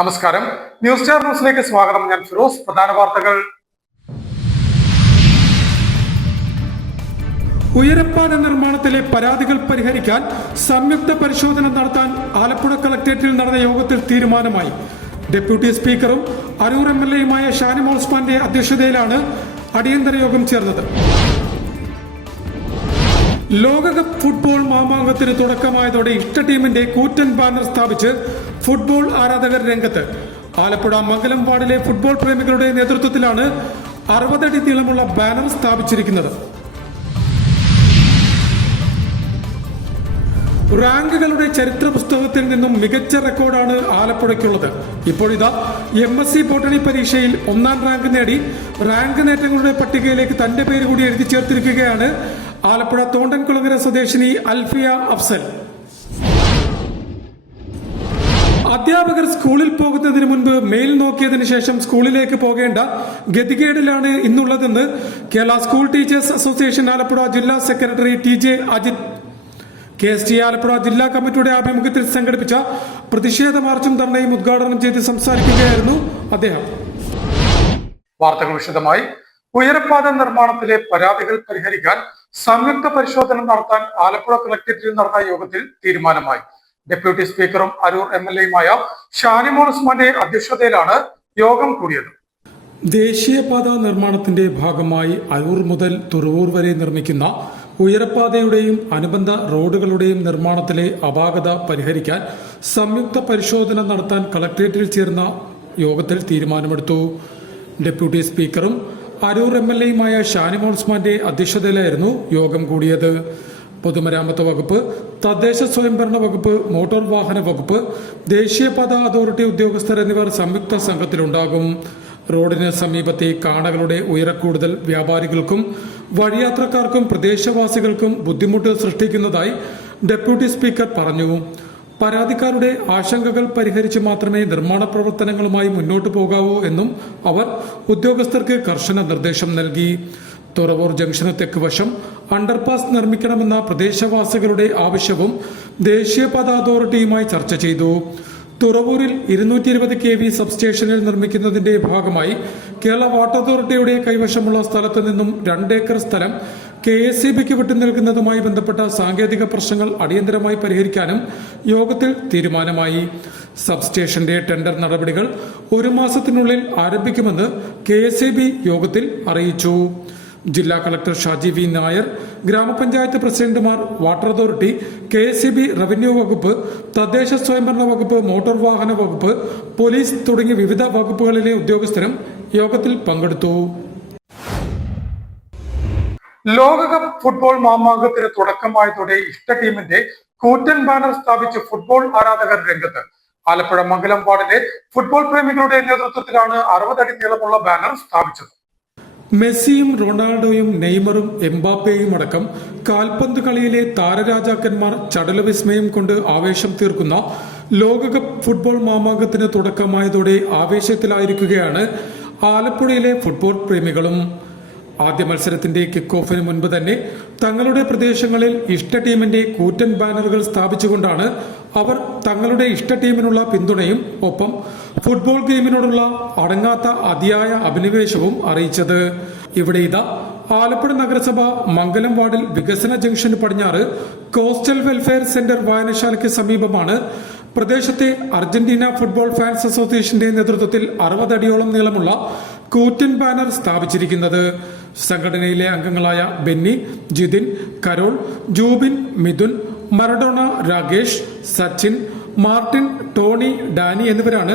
നമസ്കാരം. News star ന്യൂസിലേക്ക് സ്വാഗതം. ഞാൻ ഫിറോസ്. പ്രധാന വാർത്തകൾ. ഉയരപ്പാത നിർമ്മാണത്തിലെ പരാതികൾ പരിഹരിക്കാൻ സംയുക്ത പരിശോധന നടത്താൻ ആലപ്പുഴ കളക്ടറേറ്റിൽ നടന്ന യോഗത്തിൽ തീരുമാനമായി. ഡെപ്യൂട്ടി സ്പീക്കറും അരൂർ MLAയുമായ ഷാനിമോൾ ഉസ്മാന്റെ അധ്യക്ഷതയിലാണ് അടിയന്തര യോഗം ചേർന്നത്. ലോകകപ്പ് ഫുട്ബോൾ മാമാങ്കത്തിന് തുടക്കമായതോടെ ഇഷ്ട ടീമിന്റെ കൂറ്റൻ ബാനർ സ്ഥാപിച്ച് ഫുട്ബോൾ ആരാധകർ രംഗത്ത്. ആലപ്പുഴ മംഗലം വാർഡിലെ ഫുട്ബോൾ പ്രേമികളുടെ നേതൃത്വത്തിലാണ് 60 അടി നീളമുള്ള ബാനർ സ്ഥാപിച്ചിരിക്കുന്നത്. റാങ്കുകളുടെ ചരിത്ര പുസ്തകത്തിൽ നിന്നും മികച്ച റെക്കോർഡാണ് ആലപ്പുഴയ്ക്കുള്ളത്. ഇപ്പോഴിതാ MSc ബോട്ടണി പരീക്ഷയിൽ 1ാം റാങ്ക് നേടി റാങ്ക് നേട്ടങ്ങളുടെ പട്ടികയിലേക്ക് തന്റെ പേര് കൂടി എഴുതി ചേർത്തിരിക്കുകയാണ് ആലപ്പുഴ തോണ്ടൻകുളങ്ങര സ്വദേശിനി അൽഫിയ അഫ്സൽ. അധ്യാപകർ സ്കൂളിൽ പോകുന്നതിന് മുൻപ് മെയിൽ നോക്കിയതിനു ശേഷം സ്കൂളിലേക്ക് പോകേണ്ട ഗതികേടിലാണ് ഇന്നുള്ളതെന്ന് Kerala school teachers association Alappuzha ജില്ലാ secretary TJ Ajith. KST Alappuzha ജില്ലാ കമ്മിറ്റിയുടെ ആഭിമുഖ്യത്തിൽ സംഘടിപ്പിച്ച പ്രതിഷേധ മാർച്ചും ധർണയും ഉദ്ഘാടനം ചെയ്ത് സംസാരിക്കുകയായിരുന്നു അദ്ദേഹം. വാർത്തകൾ വിശദമായി. ഉയരപ്പാത നിർമ്മാണത്തിലെ പരാതികൾ പരിഹരിക്കാൻ സംയുക്ത പരിശോധന നടത്താൻ ആലപ്പുഴ കളക്ടറേറ്റിൽ നടന്ന യോഗത്തിൽ തീരുമാനമായി. ഡെപ്യൂട്ടി സ്പീക്കറും അരൂർ MLAയുമായ ഷാനിമോൾ ഉസ്മാന്റെ അധ്യക്ഷതയിലാണ് യോഗം കൂടിയത്. ദേശീയപാത നിർമ്മാണത്തിന്റെ ഭാഗമായി അരൂർ മുതൽ തുറവൂർ വരെ നിർമ്മിക്കുന്ന ഉയരപ്പാതയുടെയും അനുബന്ധ റോഡുകളുടെയും നിർമ്മാണത്തിലെ അപാകത പരിഹരിക്കാൻ സംയുക്ത പരിശോധന നടത്താൻ കളക്ടറേറ്റിൽ ചേർന്ന യോഗത്തിൽ തീരുമാനമെടുത്തു. ഡെപ്യൂട്ടി സ്പീക്കറും അരൂർ MLAയുമായ ഷാനിമോൾ ഉസ്മാന്റെ അധ്യക്ഷതയിലായിരുന്നു യോഗം കൂടിയത്. പൊതുമരാമത്ത് വകുപ്പ്, തദ്ദേശ സ്വയംഭരണ വകുപ്പ്, മോട്ടോർ വാഹന വകുപ്പ്, ദേശീയപാത അതോറിറ്റി ഉദ്യോഗസ്ഥർ എന്നിവർ സംയുക്ത സംഘത്തിലുണ്ടാകും. റോഡിന് സമീപത്തെ കാണകളുടെ ഉയരക്കൂടുതൽ വ്യാപാരികൾക്കും വഴിയാത്രക്കാർക്കും പ്രദേശവാസികൾക്കും ബുദ്ധിമുട്ട് സൃഷ്ടിക്കുന്നതായി ഡെപ്യൂട്ടി സ്പീക്കർ പറഞ്ഞു. പരാതിക്കാരുടെ ആശങ്കകൾ പരിഹരിച്ച് മാത്രമേ നിർമ്മാണ പ്രവർത്തനങ്ങളുമായി മുന്നോട്ടു പോകാവൂ എന്നും അവർ ഉദ്യോഗസ്ഥർക്ക് കർശന നിർദ്ദേശം നൽകി. തുറവൂർ ജംഗ്ഷന് തെക്ക് വശം അണ്ടർപാസ് നിർമ്മിക്കണമെന്ന പ്രദേശവാസികളുടെ ആവശ്യവും ദേശീയപാത അതോറിറ്റിയുമായി ചർച്ച ചെയ്തു. തുറവൂരിൽ 220 kV സബ്സ്റ്റേഷനിൽ നിർമ്മിക്കുന്നതിന്റെ ഭാഗമായി കേരള വാട്ടർ അതോറിറ്റിയുടെ കൈവശമുള്ള സ്ഥലത്തു നിന്നും 2 ഏക്കർ സ്ഥലം KSEBക്ക് വിട്ടു നൽകുന്നതുമായി ബന്ധപ്പെട്ട സാങ്കേതിക പ്രശ്നങ്ങൾ അടിയന്തരമായി പരിഹരിക്കാനും യോഗത്തിൽ തീരുമാനമായി. സബ്സ്റ്റേഷന്റെ ടെൻഡർ നടപടികൾ 1 മാസത്തിനുള്ളിൽ ആരംഭിക്കുമെന്ന് KSEB യോഗത്തിൽ അറിയിച്ചു. ജില്ലാ കളക്ടർ ഷാജി V. നായർ, ഗ്രാമപഞ്ചായത്ത് പ്രസിഡന്റുമാർ, വാട്ടർ അതോറിറ്റി, KSEB, റവന്യൂ വകുപ്പ്, തദ്ദേശ സ്വയംഭരണ വകുപ്പ്, മോട്ടോർ വാഹന വകുപ്പ്, പോലീസ് തുടങ്ങിയ വിവിധ വകുപ്പുകളിലെ ഉദ്യോഗസ്ഥരും യോഗത്തിൽ പങ്കെടുത്തു. ലോകകപ്പ് ഫുട്ബോൾ മാമാങ്കത്തിന് തുടക്കമായതോടെ ഇഷ്ട ടീമിന്റെ കൂറ്റൻ ബാനർ സ്ഥാപിച്ച് ഫുട്ബോൾ ആരാധകർ രംഗത്ത്. ആലപ്പുഴ മംഗലം വാർഡിലെ ഫുട്ബോൾ പ്രേമികളുടെ നേതൃത്വത്തിലാണ് 60 അടി നീളമുള്ള ബാനർ സ്ഥാപിച്ചത്. മെസ്സിയും റൊണാൾഡോയും നെയ്മറും എംബാപ്പയും അടക്കം കാൽപന്ത് കളിയിലെ താരരാജാക്കന്മാർ ചടുലവിസ്മയം കൊണ്ട് ആവേശം തീർക്കുന്ന ലോകകപ്പ് ഫുട്ബോൾ മാമാങ്കത്തിന് തുടക്കമായതോടെ ആവേശത്തിലായിരിക്കുകയാണ് ആലപ്പുഴയിലെ ഫുട്ബോൾ പ്രേമികളും. ആദ്യ മത്സരത്തിന്റെ കിക്ക് ഓഫിന് മുൻപ് തന്നെ തങ്ങളുടെ പ്രദേശങ്ങളിൽ ഇഷ്ട ടീമിന്റെ കൂറ്റൻ ബാനറുകൾ സ്ഥാപിച്ചുകൊണ്ടാണ് അവർ തങ്ങളുടെ ഇഷ്ട ടീമിനുള്ള പിന്തുണയും ഒപ്പം ഫുട്ബോൾ ഗെയിമിനോടുള്ള അടങ്ങാത്ത അതിയായ അഭിനിവേശവും അറിയിച്ചത്. ഇവിടെ ഇതാ ആലപ്പുഴ നഗരസഭ മംഗലം വാർഡിൽ വികസന ജംഗ്ഷന് പടിഞ്ഞാറ് കോസ്റ്റൽ വെൽഫെയർ സെന്റർ വായനശാലയ്ക്ക് സമീപമാണ് പ്രദേശത്തെ അർജന്റീന ഫുട്ബോൾ ഫാൻസ് അസോസിയേഷന്റെ നേതൃത്വത്തിൽ 60 അടിയോളം നീളമുള്ള കൂറ്റൻ ബാനർ സ്ഥാപിച്ചിരിക്കുന്നത്. സംഘടനയിലെ അംഗങ്ങളായ Benny, Jithin, Carol, Jubin, Mithun, Maradona, Rakesh, Sachin, Martin, Tony, Danny എന്നിവരാണ്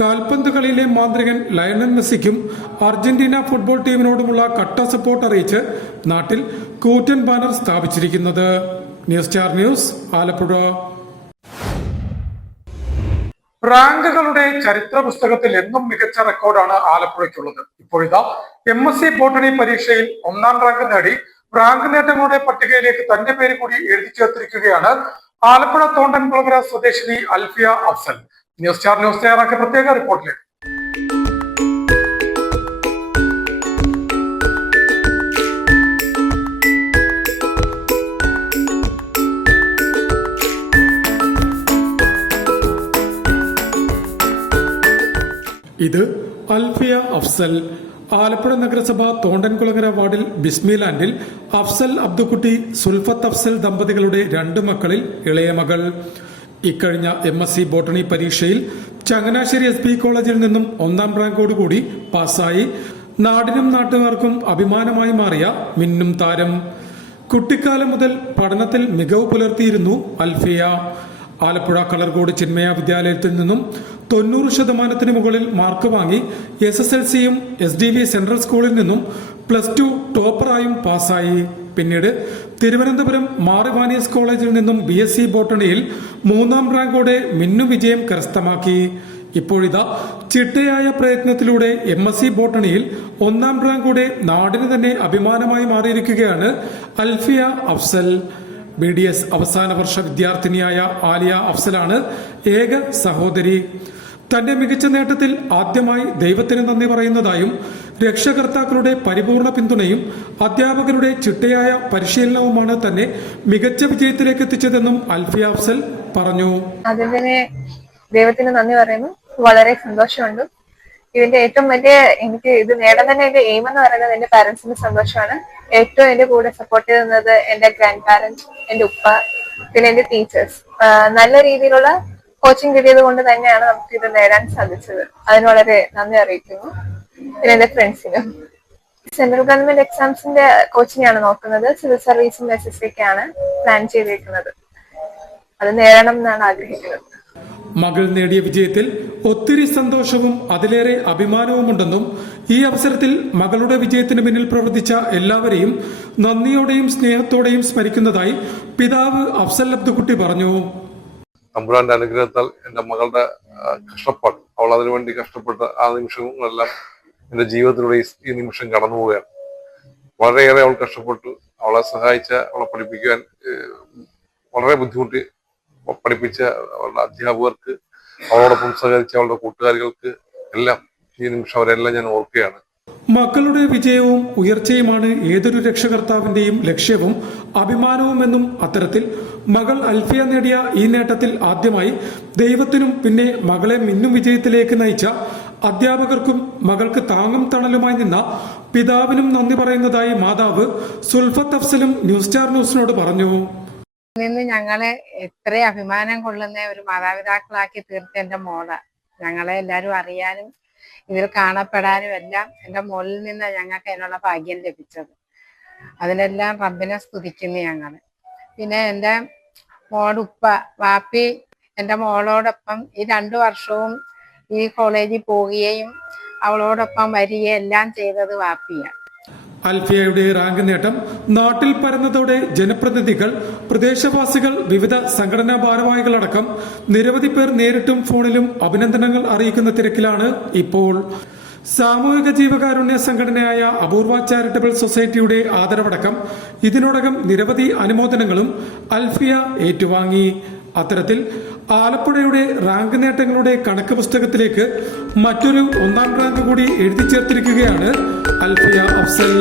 കാൽപന്ത് കളിയിലെ മാന്ത്രികൻ ലയണൽ മെസ്സിക്കും അർജന്റീന ഫുട്ബോൾ ടീമിനോടുമുള്ള കട്ട സപ്പോർട്ട് അറിയിച്ച് നാട്ടിൽ കൂറ്റൻ ബാനർ സ്ഥാപിച്ചിരിക്കുന്നത്. News star News, Alappuzha. റാങ്കുകളുടെ ചരിത്ര പുസ്തകത്തിൽ എന്നും മികച്ച റെക്കോർഡാണ് ആലപ്പുഴയ്ക്കുള്ളത്. ഇപ്പോഴിതാ MSc ബോട്ടണി പരീക്ഷയിൽ 1ാം റാങ്ക് നേടി റാങ്ക് നേട്ടങ്ങളുടെ പട്ടികയിലേക്ക് തന്റെ പേര് കൂടി എഴുതി ചേർത്തിരിക്കുകയാണ് ആലപ്പുഴ തോണ്ടൻകുളങ്ങര സ്വദേശിനി Alfiya Afsal. News star news തയ്യാറാക്കിയ പ്രത്യേക റിപ്പോർട്ടിലേക്ക്. ഇത് അൽഫിയ അഫ്സൽ. ആലപ്പുഴ നഗരസഭ തോണ്ടൻകുളങ്ങര വാർഡിൽ ബിസ്മി ലാൻഡിൽ അഫ്സൽ അബ്ദുക്കുട്ടി സുൽഫത്ത് അഫ്സൽ ദമ്പതികളുടെ 2 മക്കളിൽ ഇളയ മകൾ. ഇക്കഴിഞ്ഞ MSc ബോട്ടണി പരീക്ഷയിൽ ചങ്ങനാശ്ശേരി SP കോളേജിൽ നിന്നും 1ാം റാങ്കോടുകൂടി പാസ്സായി നാടിനും നാട്ടുകാർക്കും അഭിമാനമായി മാറിയ മിന്നും താരം. കുട്ടിക്കാലം മുതൽ പഠനത്തിൽ മികവ് പുലർത്തിയിരുന്നു അൽഫിയ. ആലപ്പുഴ കളർകോട് ചിന്മയ വിദ്യാലയത്തിൽ നിന്നും 90% മുകളിൽ മാർക്ക് വാങ്ങി SSLCയും SDV സെൻട്രൽ സ്കൂളിൽ നിന്നും +2 ടോപ്പറായും പാസ്സായി. പിന്നീട് തിരുവനന്തപുരം മാറിവാനിയസ് കോളേജിൽ നിന്നും BSc ബോട്ടണിയിൽ 3ാം റാങ്കോടെ മിന്നു വിജയം കരസ്ഥമാക്കി. ഇപ്പോഴിതാ ചിട്ടയായ പ്രയത്നത്തിലൂടെ MSc ബോട്ടണിയിൽ 1ാം റാങ്കോടെ നാടിന് തന്നെ അഭിമാനമായി മാറിയിരിക്കുകയാണ് അൽഫിയ അഫ്സൽ. BDS അവസാന വർഷ വിദ്യാർത്ഥിനിയായ ആലിയ അഫ്സലാണ് ഏക സഹോദരി. തന്റെ മികച്ച നേട്ടത്തിൽ ആദ്യമായി ദൈവത്തിന് നന്ദി പറയുന്നതായും രക്ഷകർത്താക്കളുടെ പരിപൂർണ പിന്തുണയും അധ്യാപകരുടെ ചിട്ടയായ പരിശീലനവുമാണ് തന്നെ മികച്ച വിജയത്തിലേക്ക് എത്തിച്ചതെന്നും അൽഫിയ അഫ്സൽ പറഞ്ഞു. അതിന് ദൈവത്തിന് നന്ദി പറയുന്നു. വളരെ സന്തോഷമുണ്ട്. ഇതിന്റെ ഏറ്റവും വലിയ എനിക്ക് ഇത് നേടാൻ തന്നെ എന്റെ എയിം എന്ന് പറയുന്നത് എന്റെ പാരന്റ്സിന്റെ സന്തോഷമാണ്. ഏറ്റവും എന്റെ കൂടെ സപ്പോർട്ട് ചെയ്യുന്നത് എന്റെ ഗ്രാൻഡ് പാരന്റ്സ്, എന്റെ ഉപ്പ, പിന്നെ എന്റെ ടീച്ചേഴ്സ്. നല്ല രീതിയിലുള്ള കോച്ചിങ് കിട്ടിയത് കൊണ്ട് തന്നെയാണ് നമുക്ക് ഇത് നേടാൻ സാധിച്ചത്. അതിന് വളരെ നന്ദി അറിയിക്കുന്നു. പിന്നെ എന്റെ ഫ്രണ്ട്സിനും. സെൻട്രൽ ഗവൺമെന്റ് എക്സാംസിന്റെ കോച്ചിങ് ആണ് നോക്കുന്നത്. സിവിൽ സർവീസും SSCക്കാണ് പ്ലാൻ ചെയ്തിരിക്കുന്നത്. അത് നേടണം എന്നാണ് ആഗ്രഹിക്കുന്നത്. മകൾ നേടിയ വിജയത്തിൽ ഒത്തിരി സന്തോഷവും അതിലേറെ അഭിമാനവുമുണ്ടെന്നും ഈ അവസരത്തിൽ മകളുടെ വിജയത്തിന് പിന്നിൽ പ്രവർത്തിച്ച എല്ലാവരെയും നന്ദിയോടെയും സ്നേഹത്തോടെയും സ്മരിക്കുന്നതായി പിതാവ് അഫ്സൽ അബ്ദുക്കുട്ടി പറഞ്ഞു. തമ്പുരാന്റെ അനുഗ്രഹത്താൽ എന്റെ മകളുടെ കഷ്ടപ്പാട്, അവൾ അതിനുവേണ്ടി കഷ്ടപ്പെട്ട ആ നിമിഷങ്ങളെല്ലാം എന്റെ ജീവിതത്തിലൂടെ ഈ നിമിഷം കടന്നു പോവുകയാണ്. വളരെയേറെ അവൾ കഷ്ടപ്പെട്ടു. അവളെ സഹായിച്ച, അവളെ പഠിപ്പിക്കുവാൻ വളരെ ബുദ്ധിമുട്ടി പഠിപ്പിച്ച അവളുടെ അധ്യാപകർക്ക്, അവളോടൊപ്പം സഹകരിച്ച അവളുടെ കൂട്ടുകാരികൾക്ക് എല്ലാം ഈ നിമിഷം അവരെല്ലാം ഞാൻ ഓർക്കുകയാണ്. മക്കളുടെ വിജയവും ഉയർച്ചയുമാണ് ഏതൊരു രക്ഷകർത്താവിന്റെയും ലക്ഷ്യവും അഭിമാനവുമെന്നും അത്തരത്തിൽ മകൾ അൽഫിയ നേടിയ ഈ നേട്ടത്തിൽ ആദ്യമായി ദൈവത്തിനും പിന്നെ മകളെ മിന്നും വിജയത്തിലേക്ക് നയിച്ച അധ്യാപകർക്കും മകൾക്ക് താങ്ങും തണലുമായി നിന്ന പിതാവിനും നന്ദി പറയുന്നതായി മാതാവ് സുൽഫത്ത് അഫ്സലും ന്യൂസ് സ്റ്റാർ ന്യൂസിനോട് പറഞ്ഞു. നിന്ന് ഞങ്ങളെ എത്ര അഭിമാനം കൊള്ളുന്ന ഒരു മാതാപിതാക്കളാക്കി തീർത്ത എന്റെ മോള്. ഞങ്ങളെ എല്ലാവരും അറിയാനും ഇതിൽ കാണപ്പെടാനും എല്ലാം എന്റെ മോളിൽ നിന്ന് ഞങ്ങൾക്ക് അതിനുള്ള ഭാഗ്യം ലഭിച്ചത്. അതിനെല്ലാം റബ്ബിനെ സ്തുതിക്കുന്നു ഞങ്ങൾ. പിന്നെ എൻ്റെ മോളുപ്പ വാപ്പി എൻ്റെ മോളോടൊപ്പം ഈ 2 വർഷവും ഈ കോളേജിൽ പോവുകയും അവളോടൊപ്പം വരികയും എല്ലാം ചെയ്തത് വാപ്പിയാണ്. അൽഫിയയുടെ റാങ്ക് നേട്ടം നാട്ടിൽ പരന്നതോടെ ജനപ്രതിനിധികൾ, പ്രദേശവാസികൾ, വിവിധ സംഘടനാ ഭാരവാഹികളടക്കം നിരവധി പേർ നേരിട്ടും ഫോണിലും അഭിനന്ദനങ്ങൾ അറിയിക്കുന്ന തിരക്കിലാണ് ഇപ്പോൾ. സാമൂഹിക ജീവകാരുണ്യ സംഘടനയായ അപൂർവ ചാരിറ്റബിൾ സൊസൈറ്റിയുടെ ആദരവടക്കം ഇതിനോടകം നിരവധി അനുമോദനങ്ങളും അൽഫിയ ഏറ്റുവാങ്ങി. അത്തരത്തിൽ ആലപ്പുഴയുടെ റാങ്ക് നേട്ടങ്ങളുടെ കണക്ക് പുസ്തകത്തിലേക്ക് മറ്റൊരു 1ാം റാങ്ക് കൂടി എഴുതി ചേർത്തിരിക്കുകയാണ് Alfiya Afsal.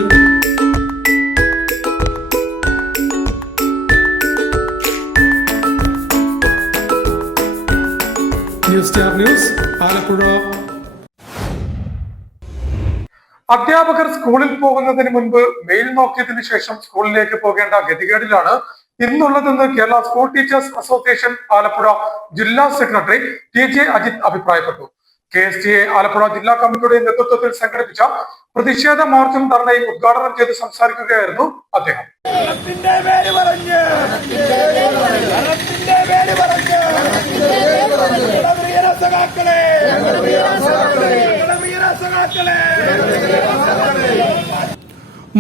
News star News, Alappuzha. അധ്യാപകർ സ്കൂളിൽ പോകുന്നതിന് മുൻപ് മെയിൽ നോക്കിയതിനു ശേഷം സ്കൂളിലേക്ക് പോകേണ്ട ഗതികേടിലാണ് ഇന്നുള്ളതെന്ന് Kerala school teachers association Alappuzha ജില്ലാ സെക്രട്ടറി TJ അജിത് അഭിപ്രായപ്പെട്ടു. KSTA ആലപ്പുഴ ജില്ലാ കമ്മിറ്റിയുടെ നേതൃത്വത്തിൽ സംഘടിപ്പിച്ച പ്രതിഷേധ മാർച്ചും ധർണയും ഉദ്ഘാടനം ചെയ്ത് സംസാരിക്കുകയായിരുന്നു അദ്ദേഹം.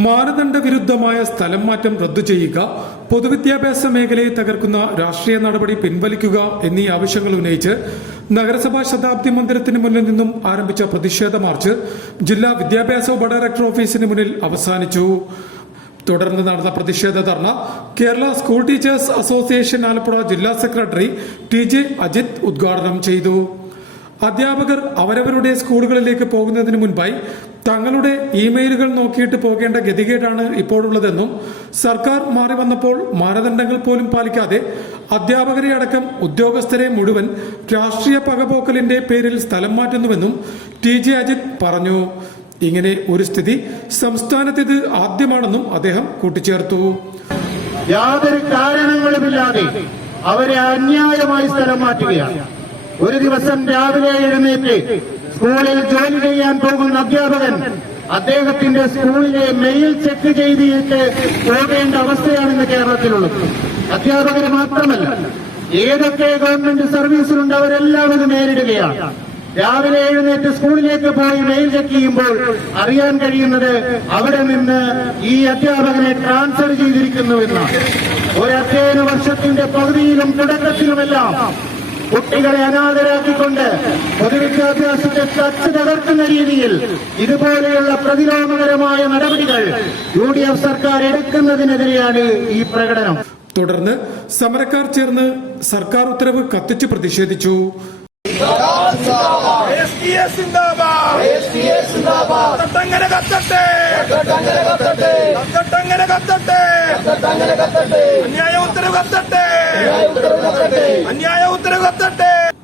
മാനദണ്ഡ വിരുദ്ധമായ സ്ഥലം മാറ്റം റദ്ദു ചെയ്യുക, പൊതുവിദ്യാഭ്യാസ മേഖലയെ തകർക്കുന്ന രാഷ്ട്രീയ നടപടി പിൻവലിക്കുക എന്നീ ആവശ്യങ്ങൾ ഉന്നയിച്ച് നഗരസഭാ ശതാബ്ദി മന്ദിരത്തിന് മുന്നിൽ നിന്നും ആരംഭിച്ച പ്രതിഷേധ മാർച്ച് ജില്ലാ വിദ്യാഭ്യാസ ഉപ ഡയറക്ടർ ഓഫീസിന് മുന്നിൽ അവസാനിച്ചു. തുടർന്ന് നടന്ന പ്രതിഷേധ ധർണ Kerala school teachers association Alappuzha ജില്ലാ സെക്രട്ടറി TJ അജിത് ഉദ്ഘാടനം ചെയ്തു. അധ്യാപകർ അവരവരുടെ സ്കൂളുകളിലേക്ക് പോകുന്നതിന് മുൻപായി തങ്ങളുടെ ഇമെയിലുകൾ നോക്കിയിട്ട് പോകേണ്ട ഗതികേടാണ് ഇപ്പോഴുള്ളതെന്നും സർക്കാർ മാറി വന്നപ്പോൾ മാനദണ്ഡങ്ങൾ പോലും പാലിക്കാതെ അധ്യാപകരെ അടക്കം ഉദ്യോഗസ്ഥരെ മുഴുവൻ രാഷ്ട്രീയ പകപോക്കലിന്റെ പേരിൽ സ്ഥലം മാറ്റുന്നുവെന്നും TJ അജിത് പറഞ്ഞു. ഇങ്ങനെ ഒരു സ്ഥിതി സംസ്ഥാനത്ത് ഇത് ആദ്യമാണെന്നും അദ്ദേഹം കൂട്ടിച്ചേർത്തു. യാതൊരു കാരണങ്ങളുമില്ലാതെ അവരെ അന്യായമായി സ്ഥലം മാറ്റുകയാണ്. ഒരു ദിവസം രാവിലെ എഴുന്നേറ്റ് സ്കൂളിൽ ജോലി ചെയ്യാൻ പോകുന്ന അധ്യാപകൻ അദ്ദേഹത്തിന്റെ സ്കൂളിലെ മെയിൽ ചെക്ക് ചെയ്തിട്ട് പോകേണ്ട അവസ്ഥയാണ് ഇന്ന് കേരളത്തിലുള്ളത്. അധ്യാപകർ മാത്രമല്ല, ഏതൊക്കെ ഗവൺമെന്റ് സർവീസിലുണ്ട് അവരെല്ലാം ഇത് നേരിടുകയാണ്. രാവിലെ എഴുന്നേറ്റ് സ്കൂളിലേക്ക് പോയി മെയിൽ ചെക്ക് ചെയ്യുമ്പോൾ അറിയാൻ കഴിയുന്നത് അവിടെ നിന്ന് ഈ അധ്യാപകനെ ട്രാൻസ്ഫർ ചെയ്തിരിക്കുന്നുവെന്നാണ്. ഒരു അധ്യയന വർഷത്തിന്റെ പകുതിയിലും തുടക്കത്തിലുമെല്ലാം കുട്ടികളെ അനാഥരാക്കിക്കൊണ്ട് പൊതുവിദ്യാഭ്യാസത്തെ തച്ച് തകർക്കുന്ന രീതിയിൽ ഇതുപോലെയുള്ള പ്രതിലോമകരമായ നടപടികൾ UDF സർക്കാർ എടുക്കുന്നതിനെതിരെയാണ് ഈ പ്രകടനം. തുടർന്ന് സമരക്കാർ ചേർന്ന് സർക്കാർ ഉത്തരവ് കത്തിച്ച് പ്രതിഷേധിച്ചു.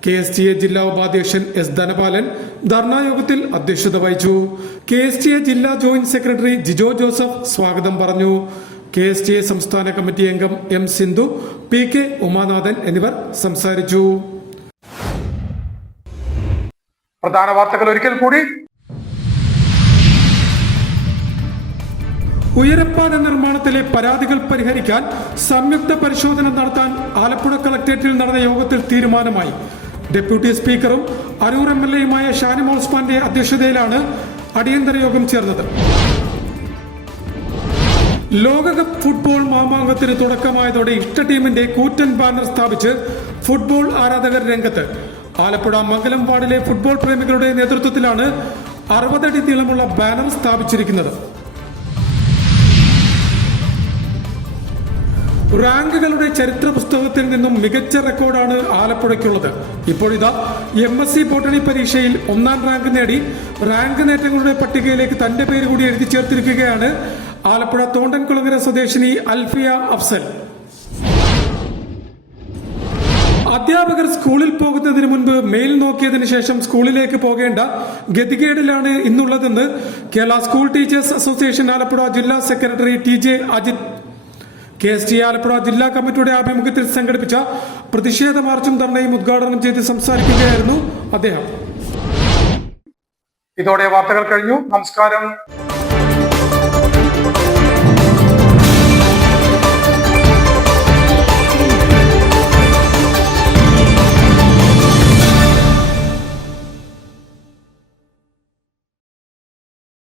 KSTA ജില്ലാ ഉപാധ്യക്ഷൻ S ധനപാലൻ ധർണായോഗത്തിൽ അധ്യക്ഷത വഹിച്ചു. KSTA ജില്ലാ ജോയിന്റ് സെക്രട്ടറി ജിജോ ജോസഫ് സ്വാഗതം പറഞ്ഞു. KSTA സംസ്ഥാന കമ്മിറ്റി അംഗം M സിന്ധു, PK ഉമാനാഥൻ എന്നിവർ സംസാരിച്ചു. പ്രധാന വാർത്തകൾ ഒരിക്കൽ കൂടി. ഉയരപ്പാത നിർമ്മാണത്തിലെ പരാതികൾ പരിഹരിക്കാൻ സംയുക്ത പരിശോധന നടത്താൻ ആലപ്പുഴ കളക്ടറേറ്റിൽ നടന്ന യോഗത്തിൽ തീരുമാനമായി. ഡെപ്യൂട്ടി സ്പീക്കറും അരൂർ MLAയുമായ ഷാനിമോൾ ഉസ്മാന്റെ അധ്യക്ഷതയിലാണ് അടിയന്തര യോഗം ചേർന്നത്. ലോകകപ്പ് ഫുട്ബോൾ മാമാങ്കത്തിന് തുടക്കമായതോടെ ഇഷ്ട ടീമിന്റെ കൂറ്റൻ ബാനർ സ്ഥാപിച്ച് ഫുട്ബോൾ ആരാധകർ രംഗത്ത്. ആലപ്പുഴ മംഗലം വാർഡിലെ ഫുട്ബോൾ പ്രേമികളുടെ നേതൃത്വത്തിലാണ് 60 അടി നീളമുള്ള ബാനർ സ്ഥാപിച്ചിരിക്കുന്നത്. റാങ്കുകളുടെ ചരിത്ര പുസ്തകത്തിൽ നിന്നും മികച്ച റെക്കോർഡാണ് ആലപ്പുഴയ്ക്കുള്ളത്. ഇപ്പോഴിതാ MSc ബോട്ടണി പരീക്ഷയിൽ 1ാം റാങ്ക് നേടി റാങ്ക് നേട്ടങ്ങളുടെ പട്ടികയിലേക്ക് തന്റെ പേര് കൂടി എഴുതി ചേർത്തിരിക്കുകയാണ് ആലപ്പുഴ തോണ്ടൻകുളങ്ങര സ്വദേശിനി അൽഫിയ അഫ്സൽ. അധ്യാപകർ സ്കൂളിൽ പോകുന്നതിന് മുൻപ് മെയിൽ നോക്കിയതിനു ശേഷം സ്കൂളിലേക്ക് പോകേണ്ട ഗതികേടിലാണ് ഇന്നുള്ളതെന്ന് Kerala school teachers association Alappuzha ജില്ലാ secretary TJ Ajith. KSTA Alappuzha ജില്ലാ കമ്മിറ്റിയുടെ ആഭിമുഖ്യത്തിൽ സംഘടിപ്പിച്ച പ്രതിഷേധ മാർച്ചും ധർണയും ഉദ്ഘാടനം ചെയ്ത് സംസാരിക്കുകയായിരുന്നു അദ്ദേഹം. ഇതോടെ വാർത്തകൾ കഴിഞ്ഞു. നമസ്കാരം.